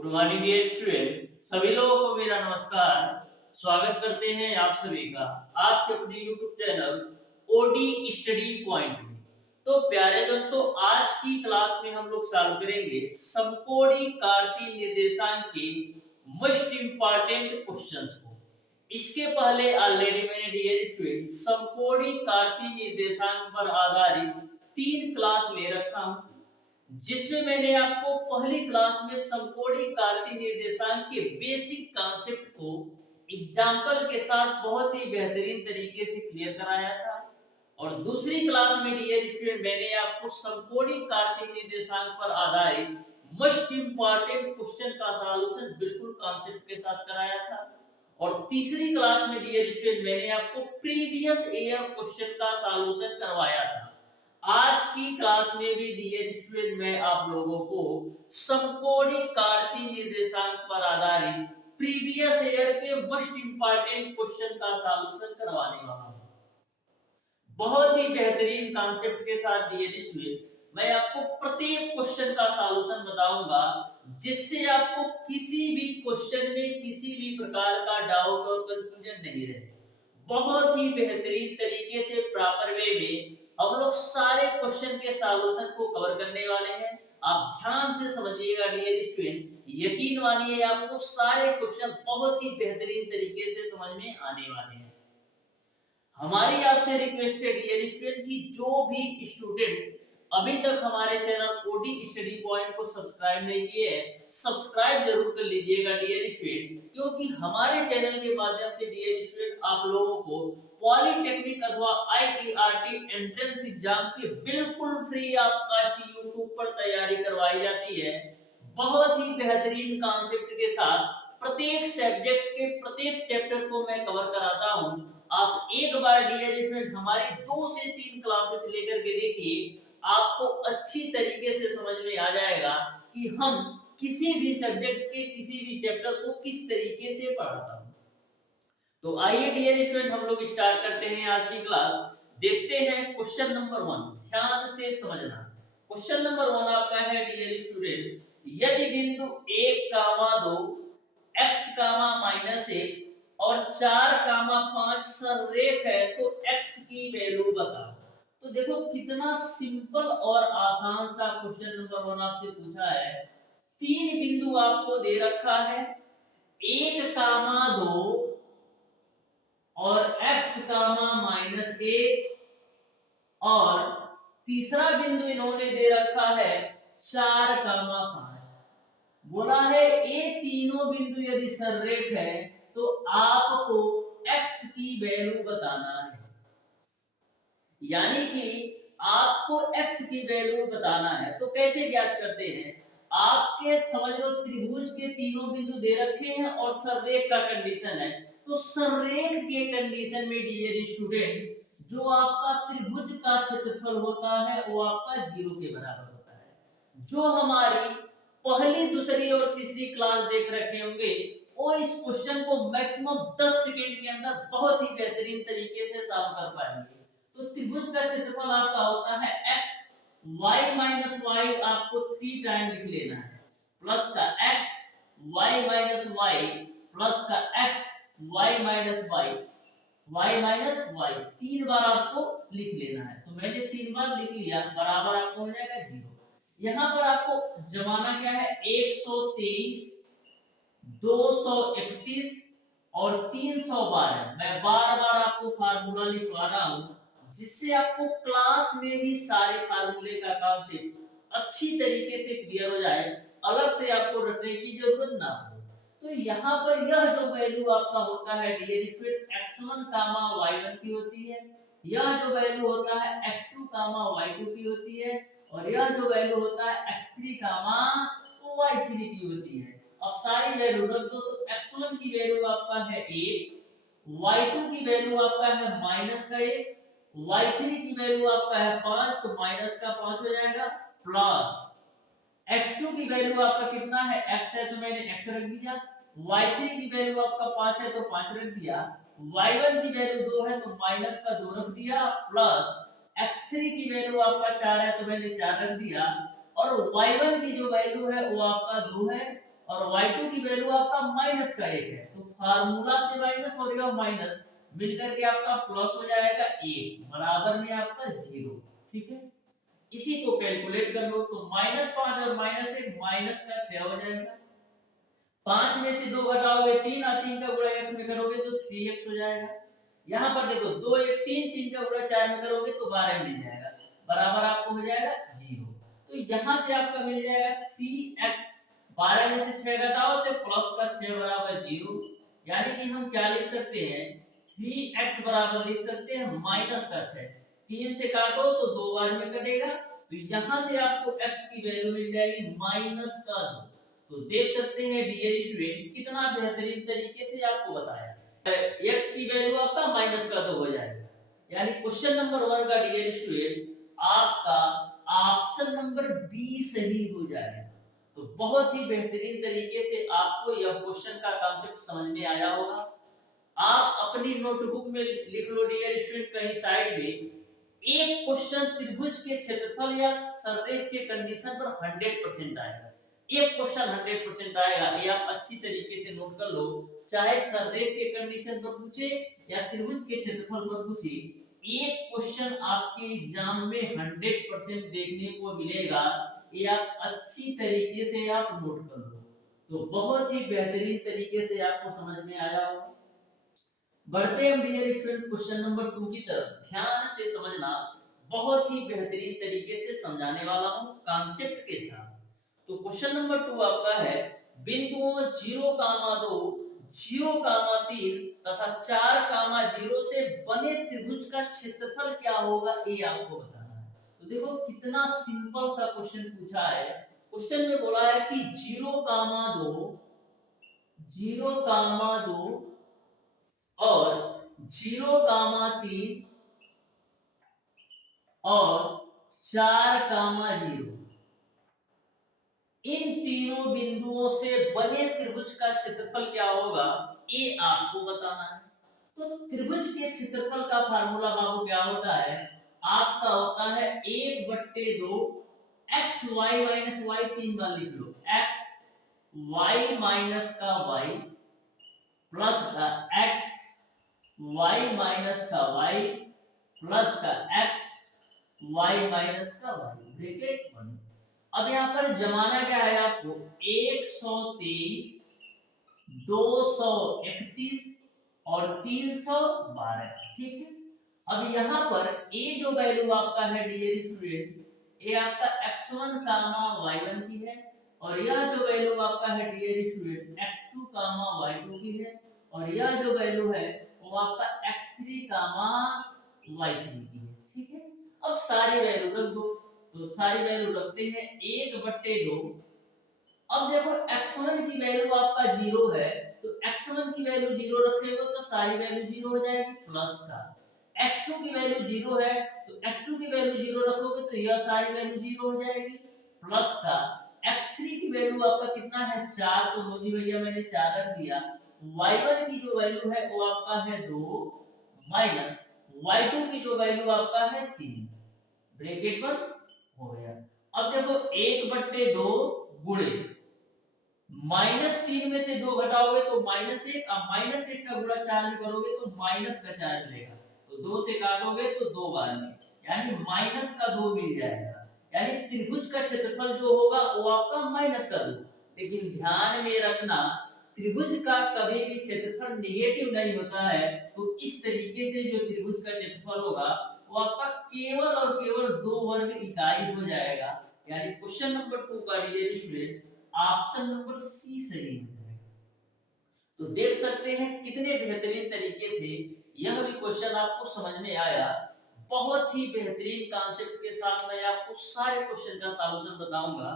Good morning dear student, सभी लोगों को मेरा नमस्कार। स्वागत करते हैं आप सभी का आपके अपने YouTube channel OD study point में। तो प्यारे दोस्तों, आज की क्लास में हम लोग सॉल्व करेंगे समकोणी कार्तीय निर्देशांक के मोस्ट इंपॉर्टेंट क्वेश्चंस को। इसके पहले ऑलरेडी मैंने डियर स्टूडेंट समकोणी कार्तीय निर्देशांक पर आधारित 3 क्लास ले रखा हूं, जिसमें मैंने आपको पहली क्लास में समकोणी कार्तीय निर्देशांक के बेसिक कॉन्सेप्ट को एग्जाम्पल के साथ बहुत ही बेहतरीन तरीके से क्लियर कराया था। और दूसरी क्लास में डियर स्टूडेंट मैंने आपको समकोणी कार्तीय निर्देशांक पर आधारित मोस्ट इंपॉर्टेंट क्वेश्चन का सॉल्यूशन बिल्कुल कॉन्सेप्ट के साथ कराया था। और तीसरी क्लास में डियर स्टूडेंट मैंने आपको प्रीवियस ईयर क्वेश्चन का सॉल्यूशन करवाया था। आज की क्लास में भी डियर स्टूडेंट मैं आप लोगों को समकोणी कार्तीय निर्देशांक पर आधारित प्रीवियस ईयर के मोस्ट इंपॉर्टेंट क्वेश्चन का सॉल्यूशन करवाने वाला हूं। बहुत ही बेहतरीन कॉन्सेप्ट के साथ डियर स्टूडेंट मैं आपको प्रत्येक क्वेश्चन का सॉल्यूशन बताऊंगा, जिससे आपको किसी भी क्वेश्चन में किसी भी प्रकार का डाउट और कंफ्यूजन नहीं रहे। बहुत ही बेहतरीन तरीके से प्रॉपर वे में हम लोग सारे क्वेश्चन के सॉल्यूशन को कवर करने वाले हैं। आप ध्यान से समझिएगा डियर स्टूडेंट, यकीन मानिए आपको सारे क्वेश्चन बहुत ही बेहतरीन तरीके से समझ में आने वाले हैं। हमारी आपसे रिक्वेस्ट है डियर स्टूडेंट कि जो भी स्टूडेंट अभी तक हमारे चैनल ओडी स्टडी पॉइंट को सब्सक्राइब नहीं किए हैं, सब्सक्राइब जरूर कर लीजिएगा डियर स्टूडेंट, क्योंकि हमारे चैनल के माध्यम से डियर स्टूडेंट आप लोगों को पॉलिटेक्निक अथवा आईईआरटी एंट्रेंस एग्जाम की बिल्कुल फ्री ऑफ कॉस्ट यूट्यूब पर तैयारी करवाई जाती है। बहुत ही बेहतरीन कॉन्सेप्ट के साथ प्रत्येक सब्जेक्ट के प्रत्येक चैप्टर को मैं कवर कराता हूं। आप एक बार डियर स्टूडेंट हमारी 2 से 3 क्लासेस लेकर के देखिए, आपको अच्छी तरीके से समझ में आ जाएगा कि हम किसी भी सब्जेक्ट के किसी भी चैप्टर को किस तरीके से पढ़ाता हूं। तो आइए डियर स्टूडेंट हम लोग स्टार्ट करते हैं आज की क्लास। देखते हैं क्वेश्चन नंबर 1, ध्यान से समझना। क्वेश्चन नंबर 1 आपका है डियर स्टूडेंट, यदि बिंदु 1, 2 x, -1 और 4, 5 सररेख है तो x की वैल्यू बताओ। तो देखो कितना सिंपल और आसान सा क्वेश्चन नंबर 1 आपसे पूछा है। 3 बिंदु आपको दे रखा है, 1, 2 और x, -1 और तीसरा बिंदु इन्होंने दे रखा है 4, 5। बोला है ये तीनों बिंदु यदि सररेख है तो आपको x की वैल्यू बताना है। यानी कि आपको x की वैल्यू बताना है। तो कैसे ज्ञात करते हैं? आपके समझ लो त्रिभुज के तीनों बिंदु दे रखे हैं और सररेख का कंडीशन है। तो सररेख के कंडीशन में डियर स्टूडेंट जो आपका त्रिभुज का क्षेत्रफल होता है वो आपका 0 के बराबर होता है। जो हमारी पहली, दूसरी और तीसरी क्लास देख रखे होंगे वो इस क्वेश्चन को मैक्सिमम 10 सेकंड के अंदर बहुत ही बेहतरीन तरीके से सॉल्व कर पाएंगे। तो त्रिभुज का क्षेत्रफल आपका होता है x, y - y आपको 3 टाइम लिख लेना है, प्लस का x, y - y प्लस का x, y - y 3 बार आपको लिख लेना है। तो मैंने 3 बार लिख लिया, बराबर आपको हो जाएगा 0। यहाँ पर आपको जमाना क्या है? 123, 231 और 312। मैं बार बार आपको फार्मूला लिखवा रहा हूं, जिससे आपको क्लास में ही सारे फार्मूले का कॉन्सेप्ट अच्छी तरीके से क्लियर हो जाए, अलग से आपको रटने की जरूरत ना हो। तो यहाँ पर यह जो वैल्यू आपका होता है डियर स्टूडेंट x1, y1 की होती है, यह जो वैल्यू होता है x2, y2 की होती है, और यह जो वैल्यू होता है x3, y3 की होती है। अब सारी वैल्यू रख दो तो x1 की वैल्यू आपका है 1, y2 की वैल्यू आपका है -1, y3 की वैल्यू आपका है 5, तो -5 हो जाएगा, प्लस x2 की वैल्यू आपका कितना है? x है तो मैंने x रख दिया, y3 की वैल्यू आपका 5 है तो 5 रख दिया, y1 की वैल्यू 2 है तो -2 रख दिया, प्लस x3 की वैल्यू आपका 4 है तो मैंने 4 रख दिया, और y1 की जो वैल्यू है वो आपका 2 है और y2 की वैल्यू आपका माइनस का 1 है, तो फार्मूला से माइनस और यह माइनस मिलकर के आपका प्लस हो जाएगा 1 बराबर में आपका 0। ठीक है, इसी को कैलकुलेट कर लो, तो -5 और -1 माइनस का 6 हो जाएगा। 5 में से 2 घटाओगे 3 और 3 का गुणा x में करोगे तो 3x हो जाएगा। यहाँ पर देखो 2 1 3, 3 का गुणा 4 में करोगे तो 12 मिल जाएगा, बराबर आपको हो जाएगा 0। तो यहाँ से आपका मिल जाएगा 3x, 12 में से 6 घटाओ तो प्लस का 6 बराबर 0, यानी कि हम क्या लिख सकते हैं, 3x बराबर लिख सकते हैं माइनस का 6। 3 से काटो तो 2 बार में कटेगा, तो यहाँ से आपको x की वैल्यू मिल जाएगी माइनस का 2। तो देख सकते हैं डियर स्टूडेंट कितना बेहतरीन तरीके से आपको बताया, x की वैल्यू आपका माइनस का 2 हो जाएगा। यानी क्वेश्चन नंबर 1 का डियर स्टूडेंट आपका ऑप्शन नंबर बी सही हो जाएगा। तो बहुत ही बेहतरीन तरीके से आपको यह क्वेश्चन का कांसेप्ट समझ में आया होगा। आप अपनी नोटबुक में लिख लो डियर स्टूडेंट कहीं साइड में, एक क्वेश्चन त्रिभुज के क्षेत्रफल या सररेख के कंडीशन पर 100% आएगा। एक क्वेश्चन 100% आएगा, ये आप अच्छी तरीके से नोट कर लो, चाहे सररेख के कंडीशन पर पूछे या त्रिभुज के क्षेत्रफल पर पूछे, एक क्वेश्चन आपके एग्जाम में 100% देखने को मिलेगा। ये आप अच्छी तरीके से आप नोट कर लो, तो बहुत ही बेहतरीन तरीके से आपको समझ में आया होगा। बढ़ते हैं डियर स्टूडेंट क्वेश्चन नंबर 2 की तरफ, ध्यान से समझना, बहुत ही बेहतरीन तरीके से समझाने वाला हूं कॉन्सेप्ट के साथ। तो क्वेश्चन नंबर 2 आपका है, बिंदुओं 0,2, 0,3 तथा 4,0 से बने त्रिभुज का क्षेत्रफल क्या होगा, ये आपको बताना है। तो देखो कितना सिंपल सा क्वेश्चन पूछा है। क्वेश्चन में बोला है कि 0,2 और 0,3 और 4,0 इन तीनों बिंदुओं से बने त्रिभुज का क्षेत्रफल क्या होगा, ये आपको बताना है। तो त्रिभुज के क्षेत्रफल का फार्मूला बाबू क्या होता है, आपका होता है 1/2 x y माइनस y, 3 बार लिख लो, x y माइनस का y प्लस का x y माइनस का y प्लस का x y माइनस का y ब्रैकेट 1। अब यहाँ पर जमाना क्या है आपको, 123, 231 और 312। ठीक है, अब यहाँ पर ये जो वैल्यू आपका है डियर स्टूडेंट, ये आपका x1 y1 की है, और यह जो वैल्यू आपका है डियर स्टूडेंट x2 y2 की है, और यह जो वैल्यू है वो आपका x3 y3 की है। ठीक है, अब सारी वैल्यू रख दो, तो सारी वैल्यू रखते हैं 1/2। अब देखो x1 की वैल्यू आपका 0 है, तो x1 की वैल्यू 0 रखेगा तो सारी वैल्यू 0 हो जाएगी, प्लस का x2 की वैल्यू 0 है, तो x2 की वैल्यू 0 रखोगे तो यह सारी वैल्यू 0 हो जाएगी, प्लस का x3 की वैल्यू आपका कितना है 4, तो मोदी भैया मैंने 4 रख दिया। y1 की जो वैल्यू है वो आपका है 2 माइनस y2 की जो वैल्यू आपका है 3 ब्रैकेट 1 हो गया। अब देखो 1/2 गुणे -3 में से 2 घटाओगे तो -1, अब -1 का गुणा 4 में करोगे तो माइनस का 4 मिलेगा, तो 2 से काटोगे तो 2 बार में, यानी माइनस का 2 मिल जाएगा। यानी त्रिभुज का क्षेत्रफल जो होगा वो आपका माइनस का 2। लेकिन ध्यान में रखना, त्रिभुज का कभी भी क्षेत्रफल नेगेटिव नहीं होता है, तो इस तरीके से जो त्रिभुज का क्षेत्रफल होगा वो आपका केवल और केवल 2 वर्ग इकाई हो जाएगा। यानी क्वेश्चन नंबर 2 का dear student option number C सही हो जाएगा। तो देख सकते हैं कितने बेहतरीन तरीके से यह भी क्वेश्चन आपको समझ में आया। बहुत ही बेहतरीन कॉन्सेप्ट के साथ मैं आपको सारे क्वेश्चन का सॉल्यूशन बताऊंगा,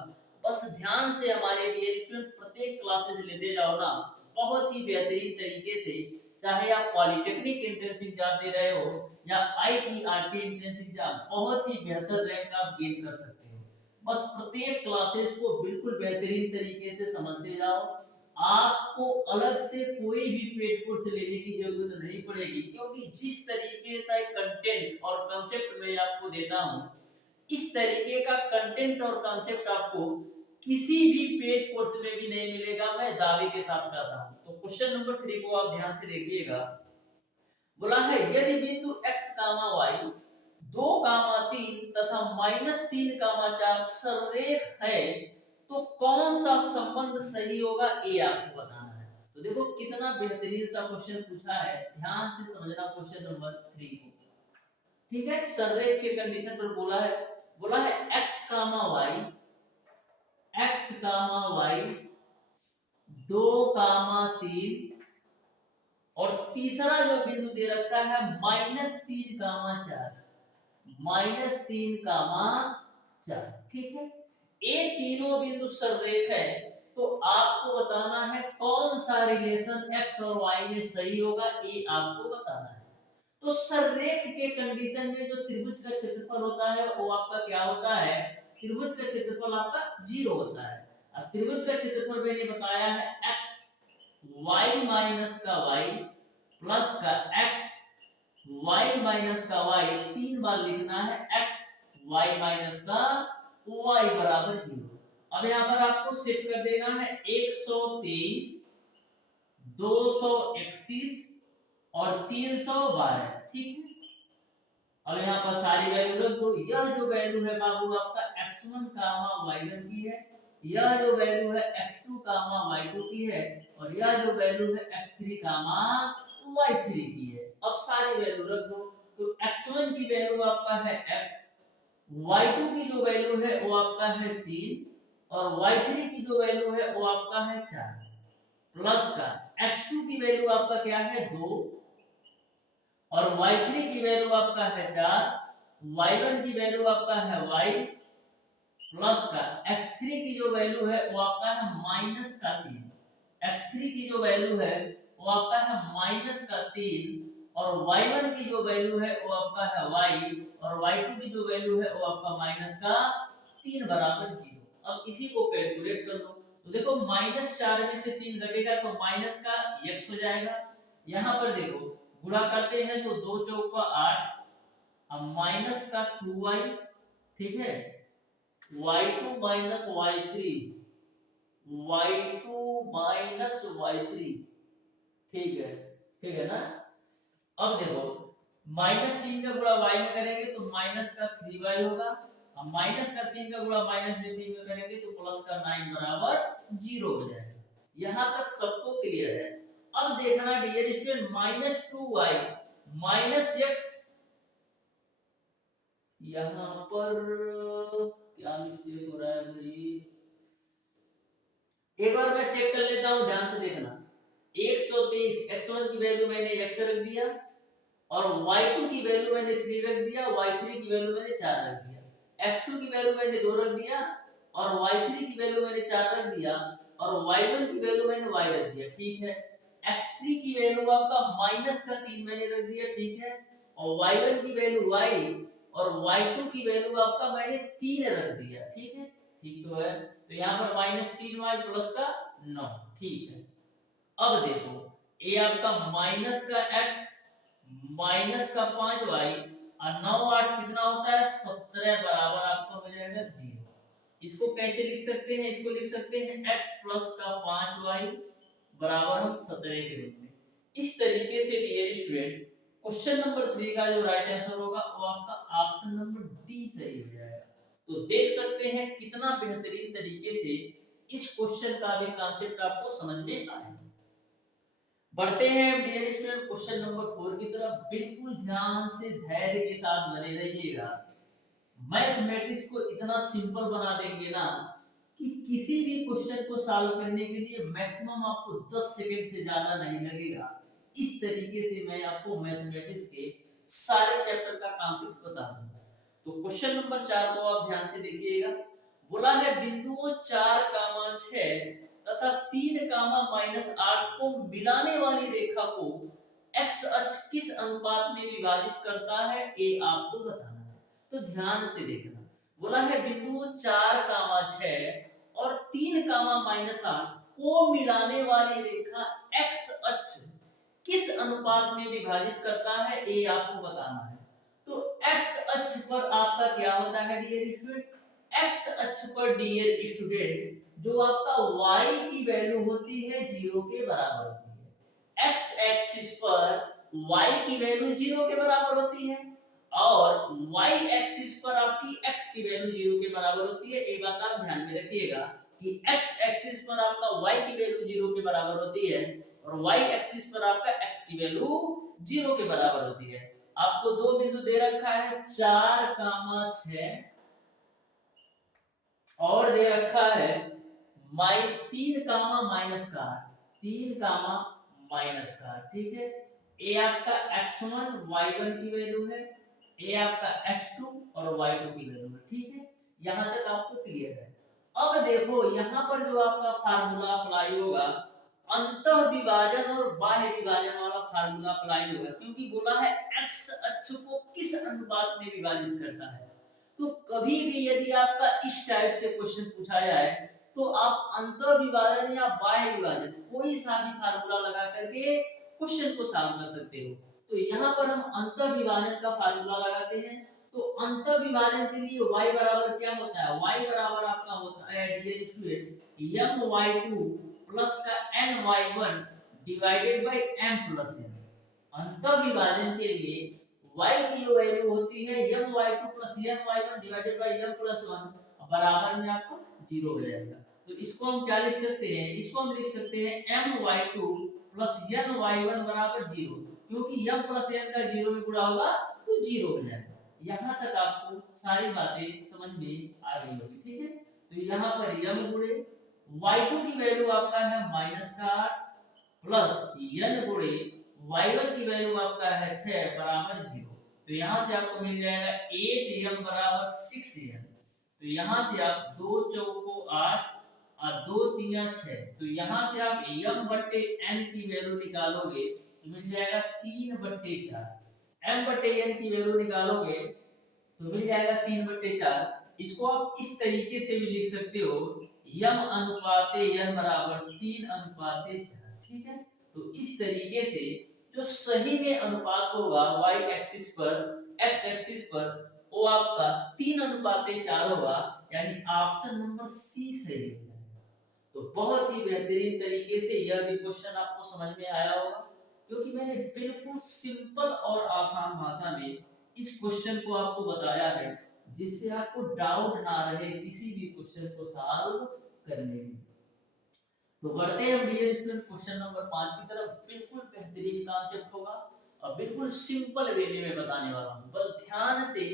बस ध्यान से हमारे डियर स्टूडेंट प्रत्येक क्लासेस लेते जाओ ना, बहुत ही बेहतरीन तरीके से, चाहे आप पॉलिटेक्निक एंट्रेंस एग्जाम दे रहे हो या आईईआरटी एंट्रेंस एग्जाम, बहुत ही बेहतर रैंक आप गेन कर सकते हो। बस प्रत्येक क्लासेस को बिल्कुल बेहतरीन तरीके से समझते जाओ, आपको अलग से कोई भी पेड कोर्स लेने की जरूरत नहीं पड़ेगी, क्योंकि जिस तरीके से कंटेंट और कंसेप्ट मैं आपको देता हूं, इस तरीके का कंटेंट और कंसेप्ट आपको किसी भी पेड कोर्स में भी नहीं मिलेगा, मैं दावे के साथ कहता हूं। तो क्वेश्चन नंबर 3 को आप ध्यान से देखिएगा। बोला है यदि बिंदु x, y 2, 3 तथा -3, 4 सररेख है तो कौन सा संबंध सही होगा, ये आपको बताना है। तो देखो कितना बेहतरीन सा क्वेश्चन पूछा है, ध्यान से समझना क्वेश्चन नंबर 3 को। ठीक है, सररेख के कंडीशन पर बोला है x, y 2, 3 और तीसरा जो बिंदु दे रखा है -3, 4 -3, 4। ठीक है, ये तीनों बिंदु सररेख है, तो आपको बताना है कौन सा रिलेशन x और y में सही होगा, ये आपको बताना है। तो सररेख के कंडीशन में जो त्रिभुज का क्षेत्रफल होता है वो आपका क्या होता है, त्रिभुज का क्षेत्रफल आपका 0 होता है। अब त्रिभुज का क्षेत्रफल मैंने बताया है x, y माइनस का y प्लस का x, y माइनस का y, 3 बार लिखना है x, y माइनस का y बराबर 0। अब यहाँ पर आपको सेट कर देना है 123, 231 और 312। ठीक है, अब यहाँ पर सारी वैल्यू रख दो। यह जो वैल्यू है बाबू आपका x1, y1 की है, यह जो वैल्यू है x2, y2 की है, और यह जो वैल्यू है x3, y3 की है। अब सारी वैल्यू रख दो। तो x1 की वैल्यू आपका है x, y2 की जो वैल्यू है वो आपका है 3 और y3 की जो वैल्यू है वो आपका है 4, प्लस का x2 की वैल्यू आपका क्या है 2 और y3 की वैल्यू आपका है 4, y1 की वैल्यू आपका है y प्लस का x3 की जो वैल्यू है वो आपका है माइनस का 3, x3 की जो वैल्यू है वो आपका है माइनस का 3 और y1 की जो वैल्यू है वो आपका है y और y2 की जो वैल्यू है वो आपका माइनस का 3 बराबर 0। अब इसी को कैलकुलेट कर लो। तो देखो -4 में से 3 घटेगा तो माइनस का x हो जाएगा। यहाँ पर देखो गुणा करते हैं तो 2 चौका 8, अब माइनस का 2y। ठीक है, y2 minus y3, y2 minus y3। ठीक है ना। अब देखो -3 का गुणा y में करेंगे तो माइनस का 3y होगा, अब माइनस का 3 का गुणा माइनस में 3 में करेंगे तो प्लस का 9 बराबर 0 हो जाएगा। यहाँ तक सबको क्लियर है। अब देखना dear student, -2y minus x, यहाँ पर क्या मिस्टेक हो रहा है भाई, एक बार मैं चेक कर लेता हूं, ध्यान से देखना। 123, x1 की वैल्यू मैंने x रख दिया और y2 की वैल्यू मैंने 3 रख दिया, y3 की वैल्यू मैंने 4 रख दिया, x2 की वैल्यू मैंने 2 रख दिया और y3 की वैल्यू मैंने 4 रख दिया और y1 की वैल्यू मैंने y रख दिया। ठीक है, x3 की वैल्यू आपका माइनस का 3 मैंने रख दिया। ठीक है, और y1 की वैल्यू y और y2 की वैल्यू आपका मैंने 3 रख दिया। ठीक है, ठीक तो है। तो यहाँ पर -3y प्लस का 9। ठीक है, अब देखो ये आपका माइनस का x माइनस का 5y और 9 8 कितना होता है 17 बराबर आपका हो जाएगा 0। इसको कैसे लिख सकते हैं, इसको लिख सकते हैं x प्लस का 5y बराबर हम 17 के रूप में। इस तरीके से डियर स्टूडेंट क्वेश्चन नंबर 3 का जो राइट आंसर होगा वो आपका ऑप्शन नंबर डी सही हो जाएगा। तो देख सकते हैं कितना बेहतरीन तरीके से इस क्वेश्चन का भी कांसेप्ट आपको समझ में आया। बढ़ते हैं डियर स्टूडेंट क्वेश्चन नंबर 4 की तरफ। बिल्कुल ध्यान से धैर्य के साथ बने रहिएगा। मैथमेटिक्स को इतना सिंपल बना देंगे ना कि किसी भी क्वेश्चन को सॉल्व करने के लिए मैक्सिमम आपको 10 सेकंड से ज्यादा नहीं लगेगा। इस तरीके से मैं आपको मैथमेटिक्स के सारे चैप्टर का कांसेप्ट बता दूंगा। तो क्वेश्चन नंबर 4 को आप ध्यान से देखिएगा। बोला है बिंदुओं 4, 6 तथा 3, -8 को मिलाने वाली रेखा को x अक्ष किस अनुपात में विभाजित करता है, ये आपको बताना है। तो ध्यान से देखना। बोला है बिंदु 4, 6 और 3, -8 को मिलाने वाली रेखा x अक्ष किस अनुपात में विभाजित करता है, ये आपको बताना है। तो x अक्ष पर आपका क्या होता है डियर स्टूडेंट, एक्स अक्ष पर डियर स्टूडेंट जो आपका y की वैल्यू होती है 0 के बराबर होती है। एक्स एक्सिस पर y की वैल्यू 0 के बराबर होती है और y एक्सिस पर आपकी x की वैल्यू 0 के बराबर होती है। एक बात आप ध्यान में रखिएगा कि x एक्सिस पर आपका y की वैल्यू 0 के बराबर होती है और y एक्सिस पर आपका x की वैल्यू 0 के बराबर होती है। आपको दो बिंदु दे रखा है 4, 6 और दे रखा है 3, -8, ठीक है। ए आपका x1 y1 की वैल्यू है, ए आपका x2 और y2 की वैल्यू है, ठीक है। यहां तक आपको क्लियर है। अब देखो यहां पर जो आपका फार्मूला अप्लाई होगा अंतः विभाजन और बाह्य विभाजन वाला फार्मूला अप्लाई होगा, क्योंकि बोला है x अक्ष को किस अनुपात में विभाजित करता है। तो कभी भी यदि आपका इस टाइप से क्वेश्चन पूछा जाए तो आप अंतः विभाजन या बाह्य विभाजन कोई सा भी फार्मूला लगा करके क्वेश्चन को सॉल्व कर सकते हो। तो यहाँ पर हम अंतः विभाजन का फार्मूला लगाते हैं। तो अंतः विभाजन के लिए y बराबर क्या होता है, y बराबर आपका होता है डियर स्टूडेंट my2 प्लस का ny1 divided by m plus n। अंतः विभाजन के लिए y की जो वैल्यू होती है my2 plus ny1 divided by m plus 1 बराबर में आपको 0 हो जाएगा। तो इसको हम क्या लिख सकते हैं, इसको हम लिख सकते हैं my2 प्लस ny1 बराबर 0, क्योंकि m प्लस n का 0 में गुणा होगा तो 0 हो जाएगा। यहाँ तक आपको सारी बातें समझ में आ गई होगी, ठीक है। तो यहाँ पर m गुणे y2 की वैल्यू आपका है -8 प्लस n गुणे y1 की वैल्यू आपका है 6 बराबर 0। तो यहाँ से आपको मिल जाएगा 8m बराबर 6n। तो यहाँ से आप 2 चौको 8 और 2 तिया 6, तो यहाँ से आप m बट्टे n की वैल्यू निकालोगे तो मिल जाएगा 3/4। m बट्टे n की वैल्यू निकालोगे तो मिल जाएगा 3/4। इसको आप इस तरीके से भी लिख सकते हो m अनुपाते n बराबर 3/4, ठीक है। तो इस तरीके से जो सही में अनुपात होगा y एक्सिस पर x एक्सिस पर वो आपका 3/4 होगा, यानी ऑप्शन नंबर सी सही है। तो बहुत ही बेहतरीन तरीके से यह भी क्वेश्चन आपको समझ में आया होगा, क्योंकि मैंने बिल्कुल सिंपल और आसान भाषा में इस क्वेश्चन को आपको बताया है, जिससे आपको डाउट ना रहे किसी भी क्वेश्चन को सॉल्व करने में। तो बढ़ते हैं हम डियर स्टूडेंट क्वेश्चन नंबर 5 की तरफ। बिल्कुल बेहतरीन कॉन्सेप्ट होगा और बिल्कुल सिंपल वे में बताने वाला हूं। बस ध्यान से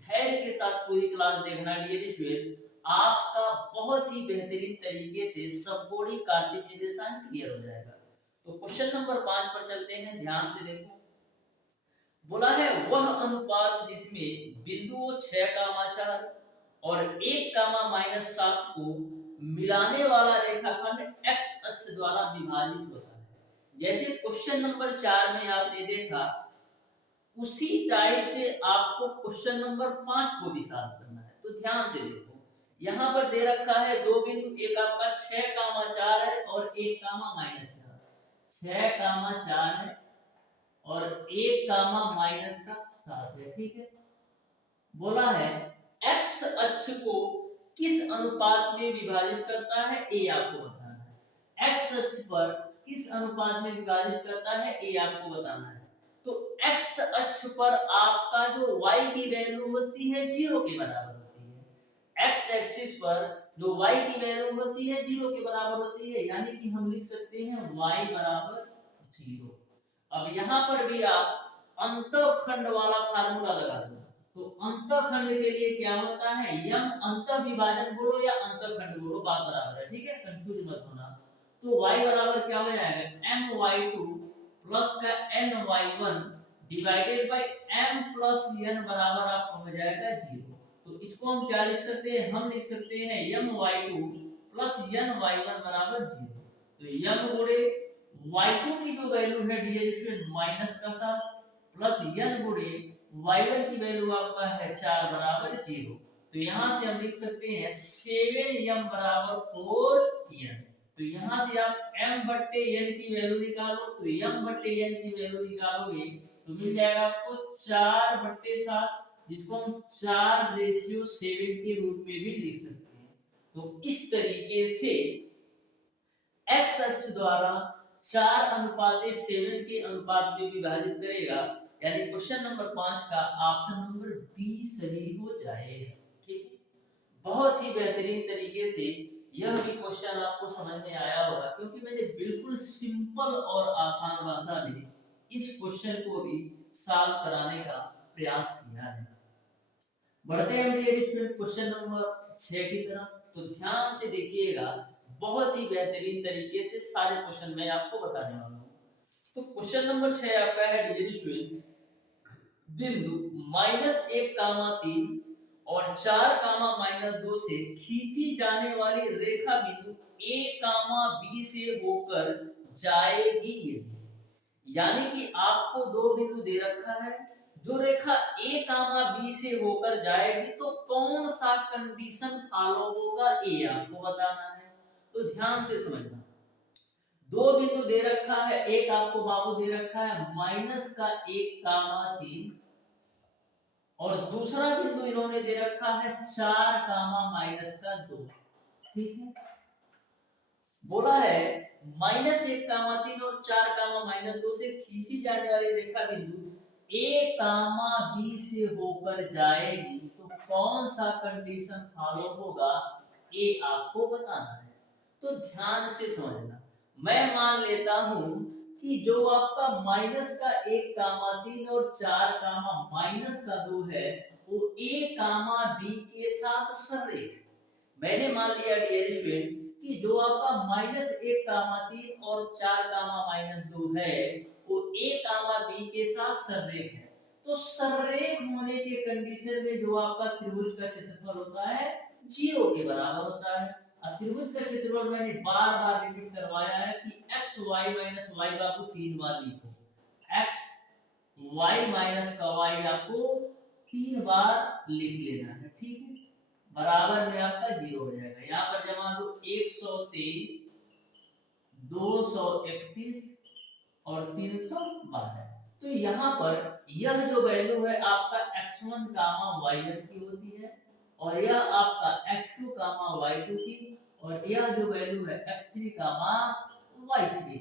धैर्य के साथ पूरी क्लास देखना डियर स्टूडेंट, आपका बहुत ही बेहतरीन तरीके से सबकोडी कार्टेशियन क्लियर हो जाएगा। तो क्वेश्चन नंबर 5 पर चलते हैं, ध्यान से देखो। बोला है वह अनुपात जिसमें बिंदुओं 6, 4 और 1, -7 को मिलाने वाला रेखाखंड x अक्ष द्वारा विभाजित होता है। जैसे क्वेश्चन नंबर 4 में आपने देखा, उसी टाइप से आपको क्वेश्चन नंबर 5 को भी सॉल्व करना है। तो ध्यान से देखो, यहाँ पर दे रखा है दो बिंदु, एक आपका 6, 4 है और 1, -4। 6, 4 है और 1, -7 है, ठीक है। बोला है x अक्ष को किस अनुपात में विभाजित करता है, ए आपको बताना है। x अक्ष पर किस अनुपात में विभाजित करता है, ए आपको बताना है। तो x अक्ष पर आपका जो y की वैल्यू होती है 0 के बराबर होती है। x एक्सिस पर जो y की वैल्यू होती है 0 के बराबर होती है, यानी कि हम लिख सकते हैं y बराबर 0। अब यहाँ पर भी आप अंतःखंड वाला फार्मूला लगा दो। तो अंतःखंड के लिए क्या होता है, यम अंतः विभाजन बोलो या अंतःखंड बोलो, बात बराबर है, ठीक है, कंफ्यूज मत होना। तो y बराबर क्या हो जाएगा, my2 प्लस का ny1 divided by m plus n बराबर आपको हो जाएगा 0। तो इसको हम क्या लिख सकते हैं, हम लिख सकते हैं my2 प्लस ny1 बराबर 0। तो m गुणे y2 की जो वैल्यू है डियर स्टूडेंट -7 प्लस n गुणे y1 की वैल्यू आपका है 4 बराबर 0। तो यहाँ से हम लिख सकते हैं 7m बराबर 4n। तो यहाँ से आप m बट्टे n की वैल्यू निकालो, तो m बट्टे n की वैल्यू निकालोगे तो मिल जाएगा आपको 4/7 जिसको हम 4:7 के रूप में भी लिख सकते हैं। तो इस तरीके से एक्स अक्ष द्वारा 4:7 के अनुपात में विभाजित करेगा, यानी क्वेश्चन नंबर 5 का ऑप्शन नंबर बी सही हो जाएगा। ठीक है, बहुत ही बेहतरीन तरीके से यह भी क्वेश्चन आपको समझ में आया होगा, क्योंकि मैंने बिल्कुल सिंपल और आसान भाषा में इस क्वेश्चन को भी सॉल्व कराने का प्रयास किया है। बढ़ते हैं डियर स्टूडेंट क्वेश्चन नंबर 6 की तरफ। तो ध्यान से देखिएगा, बहुत ही बेहतरीन तरीके से सारे क्वेश्चन मैं आपको बताने वाला हूँ। तो क्वेश्चन नंबर 6 आपका है डियर स्टूडेंट, बिंदु -1, 3 और 4, -2 से खींची जाने वाली रेखा बिंदु A, B से होकर जाएगी। यानी कि आपको दो बिंदु दे रखा है, जो रेखा A, B से होकर जाएगी तो कौन सा कंडीशन फॉलो होगा, ये आपको बताना है। तो ध्यान से समझना, दो बिंदु दे रखा है, एक आपको बाबू दे रखा है -1, 3 और दूसरा बिंदु इन्होंने दे रखा है 4, -2। ठीक है, बोला है -1, 3 और 4, -2 से खींची जाने वाली रेखा बिंदु A, B से होकर जाएगी तो कौन सा कंडीशन फॉलो होगा, ये आपको बताना है। तो ध्यान से समझना, मैं मान लेता हूं कि जो आपका -1, 3 और 4, -2 है वो A, B के साथ सररेख। मैंने मान लिया डियर स्टूडेंट कि जो आपका -1, 3 और 4, -2 है वो A, B के साथ सररेख है। तो सररेख होने के कंडीशन में जो आपका त्रिभुज का क्षेत्रफल होता है 0 के बराबर होता है। त्रिभुज का क्षेत्रफल मैंने बार बार रिपीट करवाया है कि x y y बाबू 3 बार लिखो, x y का y आपको 3 बार लिख लेना है। ठीक है, बराबर में आपका 0 हो जाएगा। यहाँ पर जमा दो 123, 231 और 312। तो यहाँ पर यह जो वैल्यू है आपका x1, y1 की होती है और यह आपका x2, y2 की, और यह जो वैल्यू है x3, y3 की।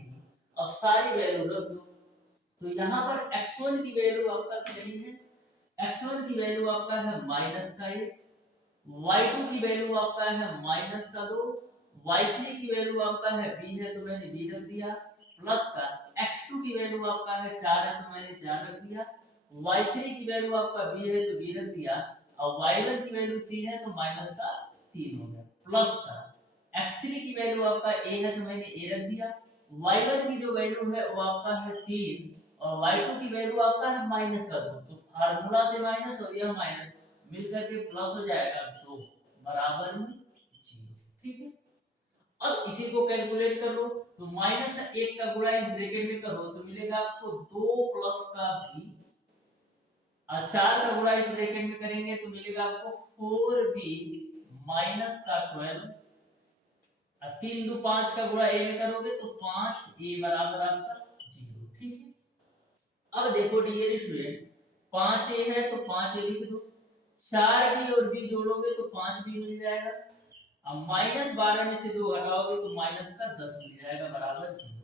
अब सारी वैल्यू रख दो। तो यहाँ पर x1 की वैल्यू आपका कितनी है, x1 की वैल्यू आपका है -1, y2 की वैल्यू आपका है -2, y3 की वैल्यू आपका है b है तो मैंने b रख दिया, प्लस का x2 की वैल्यू आपका है 4 है तो मैंने 4 रख दिया, y3 की वैल्यू आपका b है तो b रख दिया, और y1 की वैल्यू 3 है तो -3 हो गया, प्लस का x3 की वैल्यू आपका a है तो मैंने a रख दिया, y1 की जो वैल्यू है वो आपका है 3 और y2 की वैल्यू आपका है -2। तो फार्मूला से माइनस और यह माइनस मिलकर के प्लस हो जाएगा 2 बराबर में 0। ठीक है, अब इसी को कैलकुलेट कर लो। तो -1 का गुणा इस ब्रैकेट में करो तो मिलेगा आपको 2 प्लस का b, और 4 का गुणा इस ब्रैकेट में करेंगे तो मिलेगा आपको 4b माइनस का 12, और 3 2 5 का गुणा a में करोगे तो 5a बराबर आपका 0। ठीक है, अब देखो डियर स्टूडेंट 5a है तो 5a लिख दो, 4b और b जोड़ोगे तो 5b मिल जाएगा, अब -12 में से 2 हटाओगे तो -10 मिल जाएगा बराबर 0।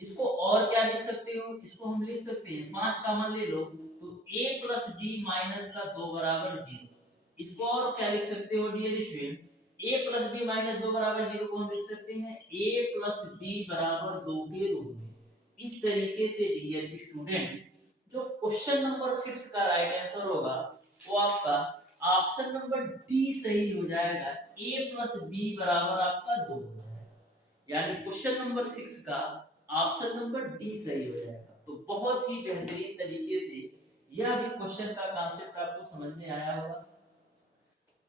इसको और क्या लिख सकते हो, इसको हम लिख सकते हैं 5 कॉमन ले लो तो a + b - 2 बराबर 0। इसको और क्या लिख सकते हो डियर स्टूडेंट, a + b - 2 बराबर 0 को हम लिख सकते हैं a + b बराबर 2 के रूप में। इस तरीके से डियर स्टूडेंट जो क्वेश्चन नंबर 6 का राइट आंसर होगा वो आपका ऑप्शन नंबर डी सही हो जाएगा, a + b बराबर आपका 2 हो जाएगा, यानी क्वेश्चन नंबर 6 का ऑप्शन नंबर डी सही हो जाएगा। तो बहुत ही बेहतरीन तरीके से यह भी क्वेश्चन का कांसेप्ट आपको समझ में आया होगा।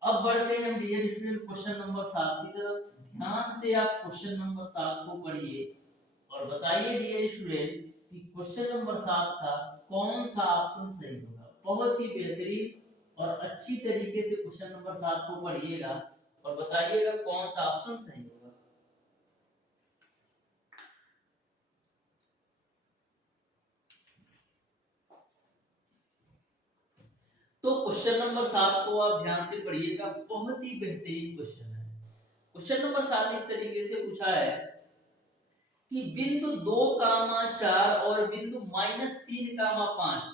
अब बढ़ते हैं डियर स्टूडेंट क्वेश्चन नंबर 7 की तरफ। ध्यान से आप क्वेश्चन नंबर 7 को पढ़िए और बताइए डियर स्टूडेंट कि क्वेश्चन नंबर 7 का कौन सा ऑप्शन सही होगा। बहुत ही बेहतरीन और अच्छी तरीके से क्वेश्चन नंबर 7 को पढ़िएगा और बताइएगा कौन सा ऑप्शन सही होगा। तो क्वेश्चन नंबर 7 को आप ध्यान से पढ़िएगा, बहुत ही बेहतरीन क्वेश्चन है। क्वेश्चन नंबर 7 इस तरीके से पूछा है कि बिंदु 2,4 और बिंदु -3,5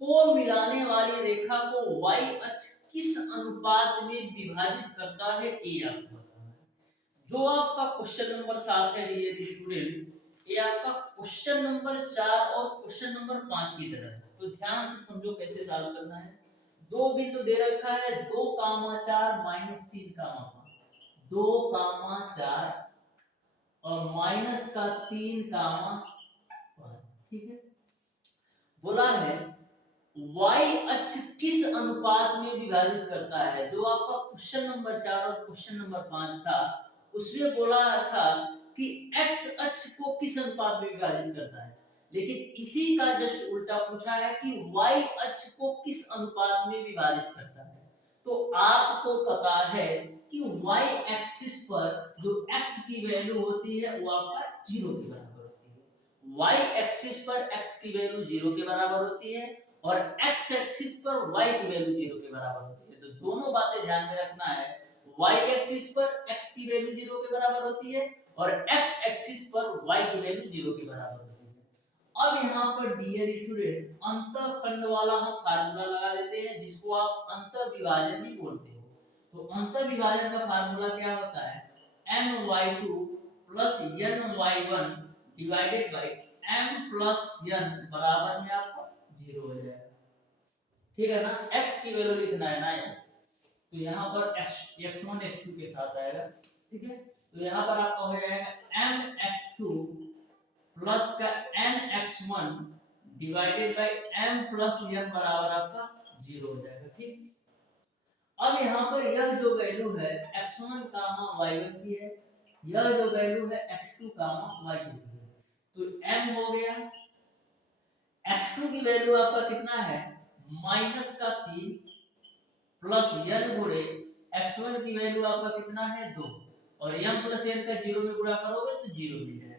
को मिलाने वाली रेखा को y अक्ष किस अनुपात में विभाजित करता है, ये आपको बताना है। जो आपका क्वेश्चन नंबर 7 है डियर स्टूडेंट, ये आपका क्वेश्चन नंबर 4 और क्वेश्चन नंबर 5 की तरह है। तो ध्यान से समझो कैसे सॉल्व करना है। दो बिंदु दे रखा है 2,4 -3,5, 2,4 और -3,5, ठीक है। बोला है y अक्ष किस अनुपात में विभाजित करता है। जो आपका क्वेश्चन नंबर 4 और क्वेश्चन नंबर 5 था, उसमें बोला था कि x अक्ष को किस अनुपात में विभाजित करता है, लेकिन इसी का जस्ट उल्टा पूछा है कि y अक्ष को किस अनुपात में विभाजित करता है। तो आपको पता है कि y एक्सिस पर जो x की वैल्यू होती है वो आपका 0 के बराबर होती है। y एक्सिस पर x की वैल्यू 0 के बराबर होती है और x एक्सिस पर y की वैल्यू 0 के बराबर होती है। तो दोनों बातें ध्यान में रखना है, y एक्सिस पर x की वैल्यू 0 के बराबर होती है और x एक्सिस पर y की वैल्यू 0 के बराबर होती है। अब यहाँ पर डियर स्टूडेंट अंतःखंड वाला हम फार्मूला लगा देते हैं, जिसको आप अंतःविभाजन भी बोलते हो। तो अंतःविभाजन का फार्मूला क्या होता है, my2 plus ny1 divided by m plus n बराबर में आपका 0 हो जाएगा। ठीक है ना, x की वैल्यू लिखना है ना, तो यहाँ पर x1 x2 के साथ आएगा। ठीक है, तो यहाँ पर आपका हो जाएगा mx2 प्लस का nx1 divided by m plus n बराबर आपका 0 हो जाएगा। ठीक, अब यहाँ पर यह जो वैल्यू है x1 y1 की है, यह जो वैल्यू है x2 y2 की है, तो m हो गया, x2 की वैल्यू आपका कितना है -3 प्लस n गुणे x1 की वैल्यू आपका कितना है 2 और m प्लस n का 0 में गुणा करोगे तो 0 मिल जाएगा।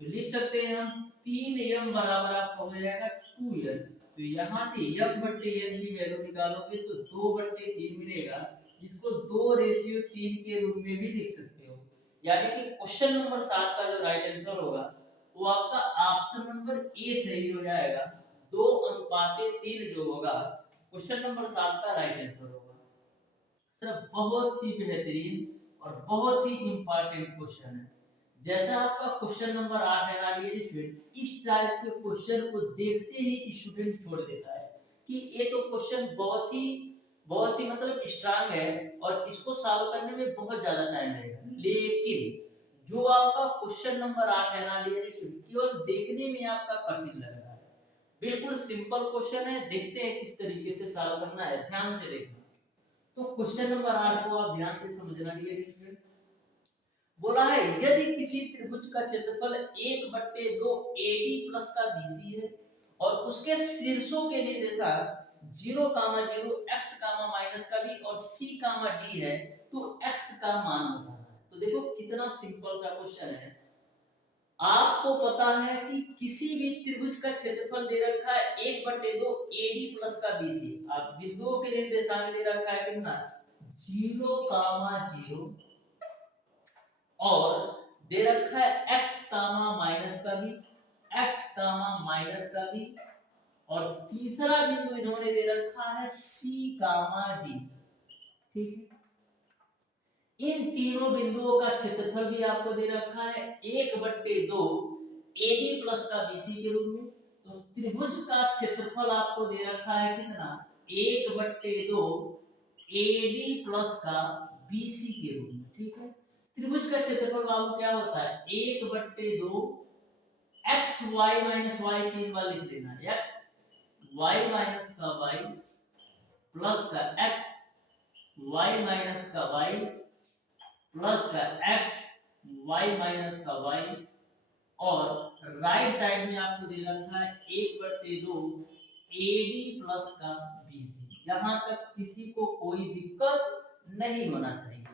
तो लिख सकते हैं हम 3m बराबर आपका हो जाएगा 2n। तो यहाँ से m बट्टे n की वैल्यू निकालोगे तो 2/3 मिलेगा, जिसको 2:3 के रूप में भी लिख सकते हो। यानी कि क्वेश्चन नंबर 7 का जो राइट आंसर होगा वो आपका ऑप्शन नंबर ए सही हो जाएगा। 2:3 जो होगा क्वेश्चन नंबर 7 का राइट आंसर होगा। बहुत ही बेहतरीन और बहुत ही इंपॉर्टेंट क्वेश्चन है। जैसा आपका क्वेश्चन नंबर 8 है ना डियर स्टूडेंट, इस टाइप के क्वेश्चन को देखते ही स्टूडेंट छोड़ देता है कि ये तो क्वेश्चन बहुत ही मतलब स्ट्रांग है और इसको सॉल्व करने में बहुत ज्यादा टाइम लगेगा। लेकिन जो आपका क्वेश्चन नंबर 8 है ना डियर स्टूडेंट, केवल देखने में आपका कठिन लग रहा है, बिल्कुल सिंपल क्वेश्चन है। देखते हैं किस तरीके से सॉल्व करना है, ध्यान से देखना। तो क्वेश्चन नंबर 8 को आप ध्यान से समझना डियर स्टूडेंट। बोला है यदि किसी त्रिभुज का क्षेत्रफल 1/2 AD प्लस का BC है और उसके शीर्षों के निर्देशांक 0, 0, x, माइनस का b और c, d है, तो x का मान बताना है। तो देखो कितना सिंपल सा क्वेश्चन है। आपको पता है कि किसी भी त्रिभुज का क्षेत्रफल दे रखा है 1/2 AD प्लस का BC, आप बिंदुओं के निर्देशांक दे रखा है कितना 0, 0 और दे रखा है x, माइनस का भी, x, माइनस का भी और तीसरा बिंदु इन्होंने दे रखा है c, d। ठीक है, इन तीनों बिंदुओं का क्षेत्रफल भी आपको दे रखा है 1/2 AD प्लस का BC के रूप में। तो त्रिभुज का क्षेत्रफल आपको दे रखा है कितना 1/2 AD प्लस का BC के रूप में। ठीक है, त्रिभुज का क्षेत्रफल बाबू क्या होता है 1/2 x y माइनस y, 3 बार लिख लेना, x y माइनस का y प्लस का x y माइनस का y प्लस का x y माइनस का y और राइट साइड में आपको दे रखा है 1/2 AD प्लस का BC। यहाँ तक किसी को कोई दिक्कत नहीं होना चाहिए,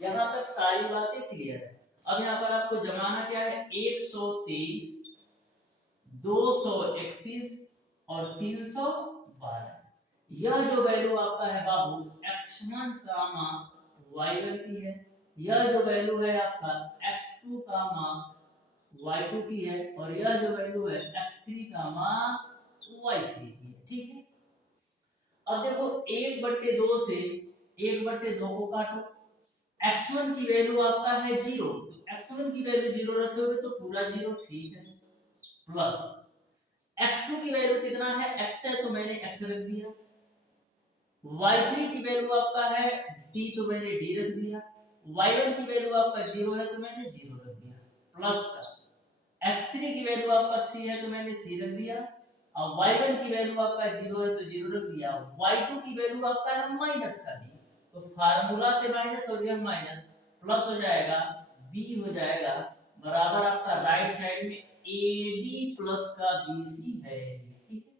यहाँ तक सारी बातें क्लियर है। अब यहाँ पर आपको जमाना क्या है 123, 231 और 312। यह जो वैल्यू आपका है बाबू x1 कामा y1 की है, यह जो वैल्यू है आपका x2 कामा y2 की है, और यह जो वैल्यू है x3 कामा y3 की है। ठीक है, अब देखो 1/2 से 1/2 को काटो, x1 की वैल्यू आपका है 0, तो x1 की वैल्यू 0 रखोगे तो पूरा 0, ठीक है, प्लस x2 की वैल्यू कितना है, x है तो मैंने x रख दिया, y3 की वैल्यू आपका है d तो मैंने d रख दिया, y1 की वैल्यू आपका 0 है तो मैंने 0 रख दिया, प्लस का x3 की वैल्यू आपका c है तो मैंने c रख दिया, और y1 की वैल्यू आपका 0 है तो 0 रख दिया, y2 की वैल्यू आपका है माइनस का b, तो फार्मूला से माइनस हो गया माइनस, प्लस हो जाएगा b हो जाएगा बराबर आपका राइट साइड में ad प्लस का bc है। ठीक है,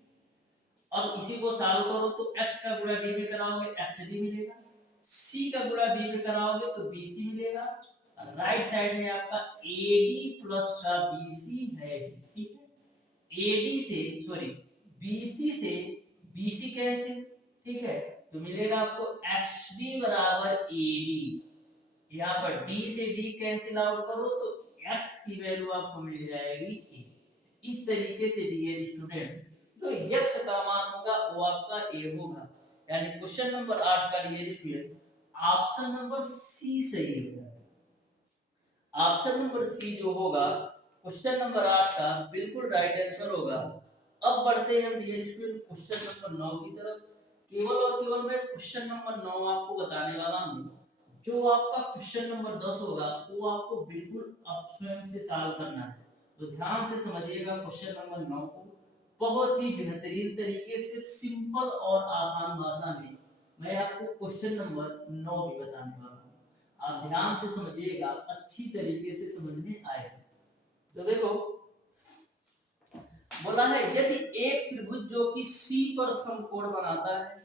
अब इसी को सॉल्व करो तो x का गुणा d में कराओगे xd मिलेगा, c का गुणा b में कराओगे तो bc मिलेगा, राइट साइड में आपका ad प्लस का bc है। ठीक है, ad से सॉरी bc से bc कैंसिल, ठीक है, तो मिलेगा आपको xd बराबर ad, यहाँ पर d से d कैंसिल आउट करो तो x की वैल्यू आपको मिल जाएगी a। इस तरीके से डियर स्टूडेंट तो x का मान होगा वो आपका a होगा, यानी क्वेश्चन नंबर 8 का dear student option number C सही हो जाएगा। ऑप्शन नंबर सी जो होगा क्वेश्चन नंबर 8 का बिल्कुल राइट आंसर होगा। अब बढ़ते हैं हम डियर स्टूडेंट क्वेश्चन नंबर 9 की तरफ। केवल और केवल मैं क्वेश्चन नंबर 9 आपको बताने वाला हूं, जो आपका क्वेश्चन नंबर 10 होगा वो आपको बिल्कुल अब स्वयं से सॉल्व करना है, तो ध्यान से समझिएगा क्वेश्चन नंबर 9 को, बहुत ही बेहतरीन तरीके से सिंपल और आसान भाषा में मैं आपको क्वेश्चन नंबर 9 भी बताने वाला हूँ। आप ध्यान से समझिएगा, अच्छी तरीके से समझ में आएगा। तो देखो बोला है यदि एक त्रिभुज जो कि C पर समकोण बनाता है,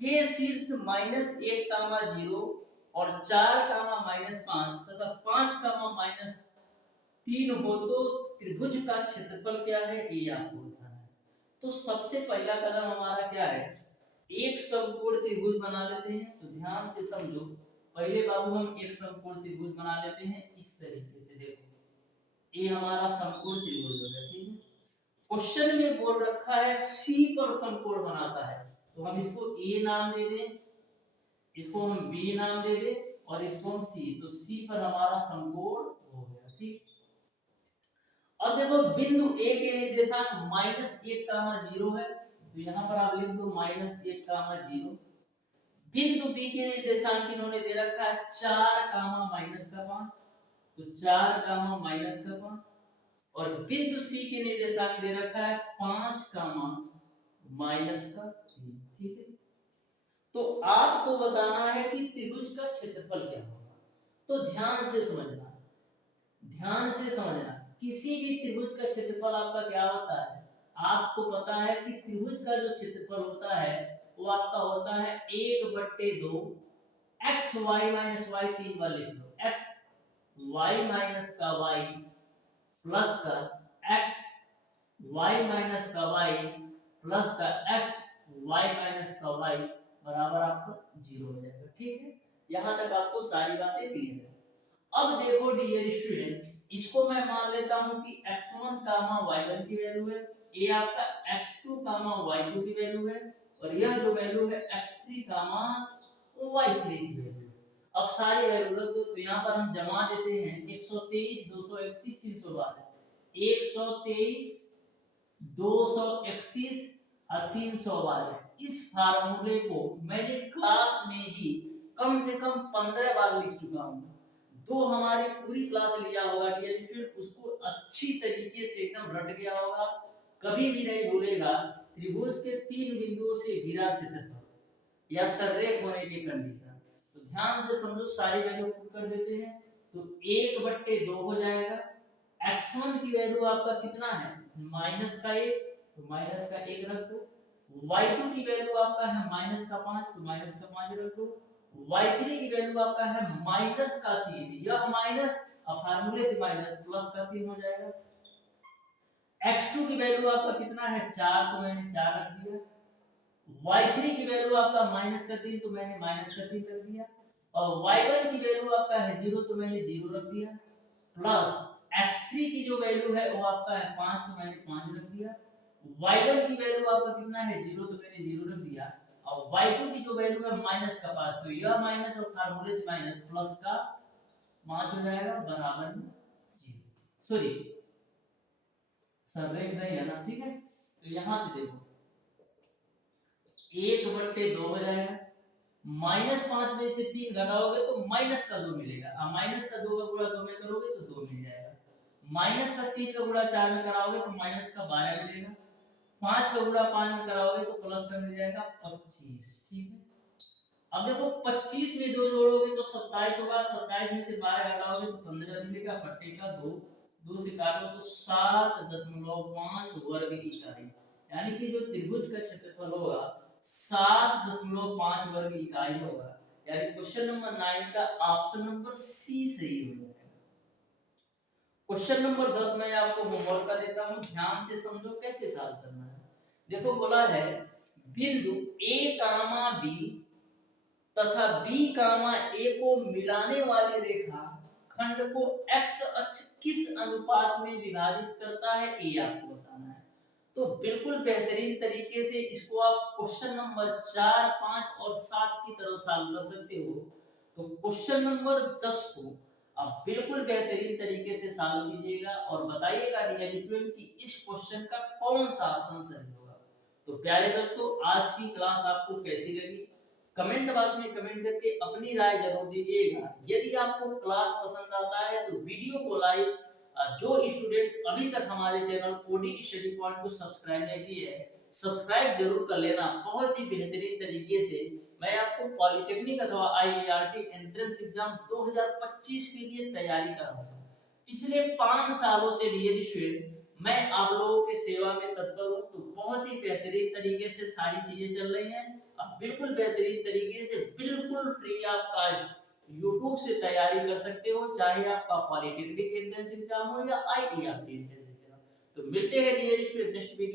के शीर्ष -1 कामा 0 और 4 कामा -5 तथा 5 कामा -3 हो तो त्रिभुज का क्षेत्रफल क्या है ये आपको बताना है। तो सबसे पहला कदम हमारा क्या है, एक समकोण त्रिभुज बना लेते हैं। तो ध्यान से समझो, पहले बाबू हम एक समकोण त्रिभुज बना लेते हैं इस तरीके से। देखो ये हमारा समकोण त्रिभुज हो गया, ठीक है। क्वेश्चन में बोल रखा है सी पर समकोण बनाता है, तो हम इसको ए नाम दे दें, इसको हम बी नाम दे दें और इसको हम सी, तो सी पर हमारा समकोण हो गया। ठीक, अब देखो बिंदु ए के निर्देशांक -1, 0 है, तो यहाँ पर आप लिख दो -1, 0। बिंदु बी के निर्देशांक इन्होंने दे रखा है 4, -5, तो 4, -5, और बिंदु सी के निर्देशांक दे रखा है 5, -3। ठीक है, तो आपको बताना है कि त्रिभुज का क्षेत्रफल क्या होगा। तो ध्यान से समझना, ध्यान से समझना, किसी भी त्रिभुज का क्षेत्रफल आपका क्या होता है, आपको पता है कि त्रिभुज का जो क्षेत्रफल होता है वो आपका होता है 1/2 x y - y, 3 बार लिख लो, x y - का y प्लस का x y - का y प्लस का x y - का y बराबर आपका 0 हो जाएगा। ठीक है, यहाँ तक आपको सारी बातें क्लियर है। अब देखो डियर स्टूडेंट, इसको मैं मान लेता हूँ कि x1 y1 की वैल्यू है, ये आपका x2 y2 की वैल्यू है, और यह जो वैल्यू है x3 y3 की वैल्यू है। अब सारी वैल्यू रख दो, तो यहाँ पर हम जमा देते हैं 123, 231, 312, 123, 231 और 312। इस फार्मूले को मैंने क्लास में ही कम से कम 15 बार लिख चुका हूँ। तो हमारी पूरी क्लास लिया होगा डियर स्टूडेंट, उसको अच्छी तरीके से एकदम रट गया होगा, कभी भी नहीं भूलेगा। त्रिभुज के 3 बिंदुओं से घिरा क्षेत्रफल या सररेख होने की कंडीशन। तो ध्यान से समझो, सारी वैल्यू पुट कर देते हैं, तो 1/2 हो जाएगा। x1 की वैल्यू आपका कितना है, -1, तो -1 रख दो। y2 की वैल्यू आपका है -5, तो -5 रख दो। y3 की वैल्यू आपका है -3, यह माइनस अब फार्मूले से माइनस प्लस का 3 हो जाएगा। x2 की वैल्यू आपका कितना है 4, तो मैंने 4 रख दिया। y3 की वैल्यू आपका -3 तो मैंने -3 रख दिया, और y1 की वैल्यू आपका है 0 तो मैंने 0 रख दिया, प्लस x3 की जो वैल्यू है वो आपका है 5 तो मैंने 5 रख दिया, y1 की वैल्यू आपका कितना है 0 तो मैंने 0 रख दिया, और y2 की जो वैल्यू है -5 तो यह माइनस और फार्मूले से माइनस प्लस का 5 हो जाएगा बराबर में 0। सॉरी सररेख नहीं है ना, ठीक है। तो यहां से देखो 1/2 हो जाएगा, -5 में से 3 घटाओगे तो माइनस का 2 मिलेगा, अब माइनस का 2 का गुणा 2 में करोगे तो 2 मिल जाएगा, माइनस का 3 का गुणा 4 में कराओगे तो माइनस का 12 मिलेगा, 5 का गुणा 5 में कराओगे तो प्लस का मिल जाएगा 25, ठीक है। अब देखो 25 में 2 जोड़ोगे तो 27 होगा, 27 में से 12 घटाओगे तो 15 मिलेगा, बट्टे का 2, 2 से काटो तो 7.5 वर्ग इकाई, यानी कि जो त्रिभुज का क्षेत्रफल होगा 7.5 वर्ग इकाई होगा, यानी क्वेश्चन नंबर 9 का ऑप्शन नंबर सी सही हो जाएगा। क्वेश्चन नंबर 10 में आपको होमवर्क का देता हूं, ध्यान से समझो कैसे सॉल्व करना है। देखो बोला है बिंदु a, b तथा b, a को मिलाने वाली रेखा खंड को x अक्ष किस अनुपात में विभाजित करता है, ये आपको बताना है। तो बिल्कुल बेहतरीन तरीके से इसको आप क्वेश्चन नंबर 4, 5 और 7 की तरह सॉल्व कर सकते हो। तो क्वेश्चन नंबर 10 को आप बिल्कुल बेहतरीन तरीके से सॉल्व कीजिएगा और बताइएगा डियर स्टूडेंट कि इस क्वेश्चन का कौन सा ऑप्शन सही होगा। तो प्यारे दोस्तों, आज की क्लास आपको कैसी लगी कमेंट बॉक्स में कमेंट करके अपनी राय जरूर दीजिएगा। यदि आपको क्लास पसंद आता है तो वीडियो को लाइक, जो स्टूडेंट अभी तक हमारे चैनल ओडी स्टडी पॉइंट को सब्सक्राइब नहीं किए है, सब्सक्राइब जरूर कर लेना। बहुत ही बेहतरीन तरीके से मैं आपको पॉलिटेक्निक अथवा आईआईआरटी एंट्रेंस एग्जाम 2025 के लिए तैयारी कर रहा हूँ। पिछले 5 सालों से डियर स्टूडेंट मैं आप लोगों के सेवा में तत्पर हूँ। तो बहुत ही बेहतरीन तरीके से सारी चीजें चल रही हैं। आप बिल्कुल बेहतरीन तरीके से बिल्कुल फ्री ऑफ कॉस्ट यूट्यूब से तैयारी कर सकते हो, चाहे आपका पॉलिटेक्निक एंट्रेंस एग्जाम हो या आईआईआरटी एंट्रेंस एग्जाम। तो मिलते हैं डियर स्टूडेंट नेक्स्ट वीडियो।